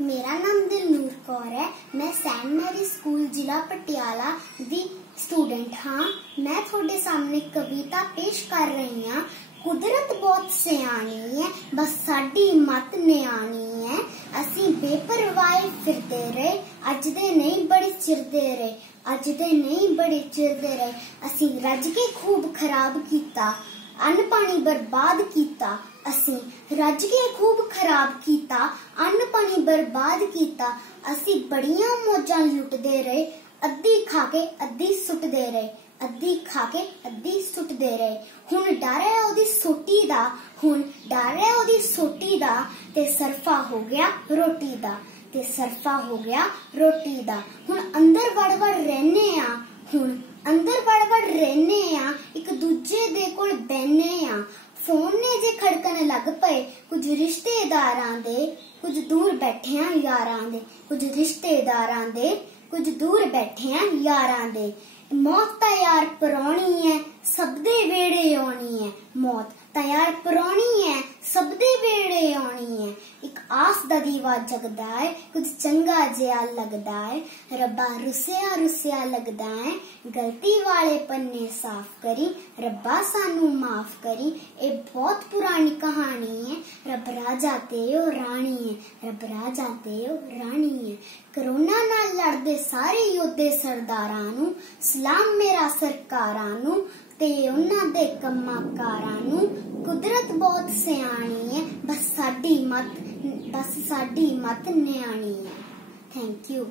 मेरा नाम दिलनूर कौर है। मैं सेंट मैरी स्कूल जिला पटियाला दी स्टूडेंट हाँ। मैं थोड़े सामने कविता पेश कर रही हाँ। कुदरत बहुत सियानी है, बस साडी मत नियानी है। असी बेपरवाह फिरते रहे, अज दे नहीं बड़े चिरदे रहे, अज दे नहीं बड़े चिरदे रहे। असी रज के खूब खराब कीता, अन्न पानी बर्बाद कीता। असी रज के खूब खराब कीता, अन्न पानी बर्बाद कीता। असी बड़ियां मौजां लुटदे रहे, अद्धी खा के अद्धी सुटदे रहे, अद्धी खा के अद्धी सुटदे रहे। हुण डर है ओदी सोटी दा, हुण डर है ओदी सोटी दा, ते सरफा हो गया रोटी दा, ते सरफा हो गया रोटी दा। हुण अंदर वड़ वड़ रहने आ, हुण अंदर वड़ वड़ रहने आ, एक दूजे दे कोल बहने आ। फोन ने जे खड़कन लग पे, कुछ रिश्तेदारां दे, कुछ दूर बैठिया यारां दे, कुछ रिश्तेदारां दे, कुछ दूर बैठिया यारां दे। मौत ता यार परौनी है, सब दे वेड़े आउणी है। मौत ता यार परौनी है, सब दे वेड़े आउणी है। एक आस दा दीवा जगदा है, कुछ चंगा जिहा लगदा है। रब्बा रुसिया रुसिया लगदा है, गलती वाले पन्ने साफ करी, रब्बा सानू माफ करी। ए बहुत पुरानी कहानी है, रब राजा ते ओ रानी है, रब राजा ते ओ रानी है। करोना नाल लड़दे सारे योद्धे सरदारां नू, सलाम मेरा सरकारां नू ते उन्हां दे कम्मां कारां नू। कुदरत बहुत सियाणी है, बस साडी मत नियाणी है। Thank you.